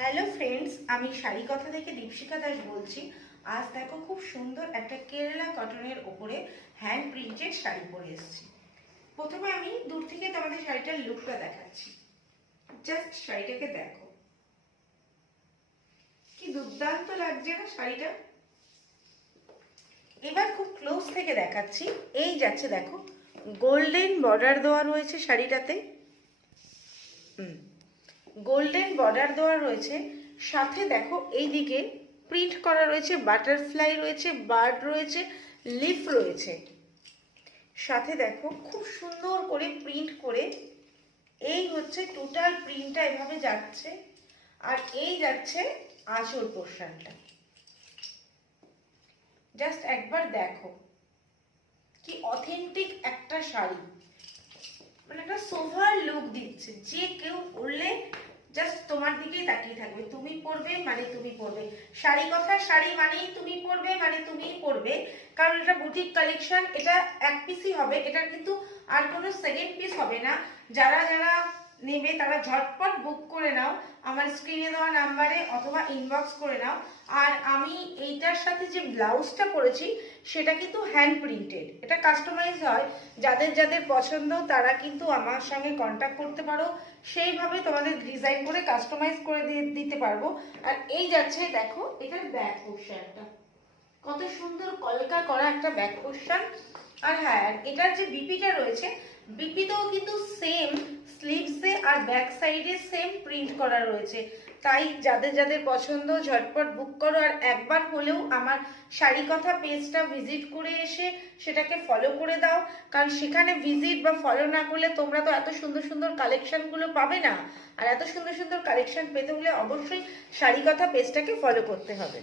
Hello friends, আমি শাড়ি কথা থেকে দীপশিকা দাস বলছি। আজ দেখো খুব সুন্দর একটা কেরালা কটনের ওপরে হ্যান্ড প্রিন্টেড শাড়ি পরে এসেছি। প্রথমে আমি দূর থেকে তোমাদের শাড়িটার লুকটা দেখাচ্ছি। জাস্ট শাড়িটাকে দেখো, কি দুর্দান্ত লাগছে না শাড়িটা। এবার খুব ক্লোজ থেকে দেখাচ্ছি। এই যাচ্ছে দেখো, গোল্ডেন বর্ডার দেওয়া রয়েছে শাড়িটাতে। গোল্ডেন বর্ডার দেওয়া রয়েছে, সাথে দেখো এইদিকে প্রিন্ট করা রয়েছে, বাটারফ্লাই রয়েছে, বার্ড রয়েছে, লিফ রয়েছে। সাথে দেখো খুব সুন্দর করে প্রিন্ট করে এই হচ্ছে টোটাল প্রিন্টটা এভাবে যাচ্ছে। আর এই যাচ্ছে আঁচল পোর্শনটা। জাস্ট একবার দেখো কি অথেন্টিক একটা শাড়ি, মানে একটা সোভার লুক দিচ্ছে। যে কেউ পরলে জাস্ট তোমার দিকেই তাকিয়ে থাকবে। তুমি পরবে মানে তুমি পরবে, শাড়ি কথা শাড়ি মানেই তুমি পরবে মানে তুমিই পরবে। কারণ এটা বুটিক কালেকশন, এটা এক পিসই হবে, এটা কিন্তু আর কোনো সেকেন্ড পিস হবে না। যারা যারা নেবে তারা ঝটপট বুক করে নাও আমার স্ক্রিনে দেওয়া নাম্বারে, অথবা ইনবক্স করে নাও। আর আমি এইটার সাথে যে ব্লাউজটা পরেছি সেটা কিন্তু হ্যান্ড প্রিন্টেড, এটা কাস্টমাইজ হয়। যাদের যাদের পছন্দ তারা কিন্তু আমার সঙ্গে কন্ট্যাক্ট করতে পারো, সেইভাবে তোমাদের ডিজাইন করে কাস্টমাইজ করে দিতে পারবো। আর এই যাচ্ছে দেখো এটার ব্যাক পোর্শনটা, কত সুন্দর কলকা করা একটা ব্যাক পোর্শন। আর হ্যাঁ, এটার যে বিপিটা রয়েছে, বিপিতেও কিন্তু সেম স্লিভসে আর ব্যাক সাইডে সেম প্রিন্ট করা রয়েছে। তাই যাদের যাদের পছন্দ ঝটপট বুক করো। আর একবার হলেও আমার শাড়ি কথা পেজটা ভিজিট করে এসে সেটাকে ফলো করে দাও, কারণ সেখানে ভিজিট বা ফলো না করলে তোমরা তো এত সুন্দর সুন্দর কালেকশনগুলো পাবে না। আর এত সুন্দর সুন্দর কালেকশন পেতে হলে অবশ্যই শাড়ি কথা পেজটাকে ফলো করতে হবে।